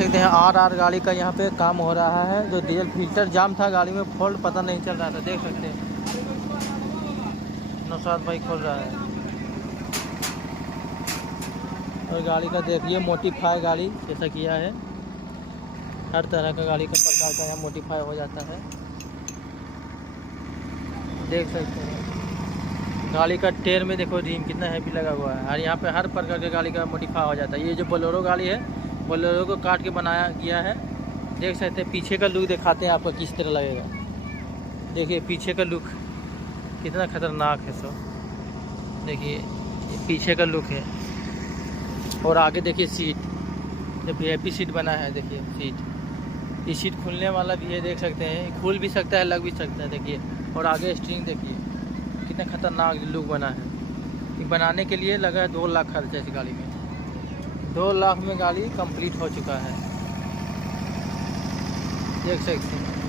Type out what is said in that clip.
सकते हैं आर गाड़ी का यहाँ पे काम हो रहा है। जो डीजल फिल्टर जाम था गाड़ी में, फॉल्ट पता नहीं चल रहा था, देख सकते हैं। नौशाद भाई खोल रहा है। और गाड़ी का देखिए मोडिफाई गाड़ी जैसा किया है। हर तरह का गाड़ी का प्रकार का यहाँ मोडिफाई हो जाता है, देख सकते हैं। गाड़ी का टायर में देखो रिम कितना हैवी लगा हुआ है। और यहाँ पे हर प्रकार के गाड़ी का मोडिफाई हो जाता है। ये जो बोलेरो गाड़ी है, बोलेरो को काट के बनाया गया है, देख सकते हैं। पीछे का लुक दिखाते हैं आपको किस तरह लगेगा। देखिए पीछे का लुक कितना खतरनाक है सब। देखिए पीछे का लुक है। और आगे देखिए सीट, जब वीआईपी सीट बना है, देखिए सीट, ये सीट खुलने वाला भी है, देख सकते हैं। खुल भी सकता है, लग भी सकता है, देखिए। और आगे स्टीयरिंग देखिए कितना खतरनाक लुक बना है। ये बनाने के लिए लगा है 2 लाख खर्चा इस गाड़ी में। 2 लाख में गाड़ी कंप्लीट हो चुका है, देख सकते हैं।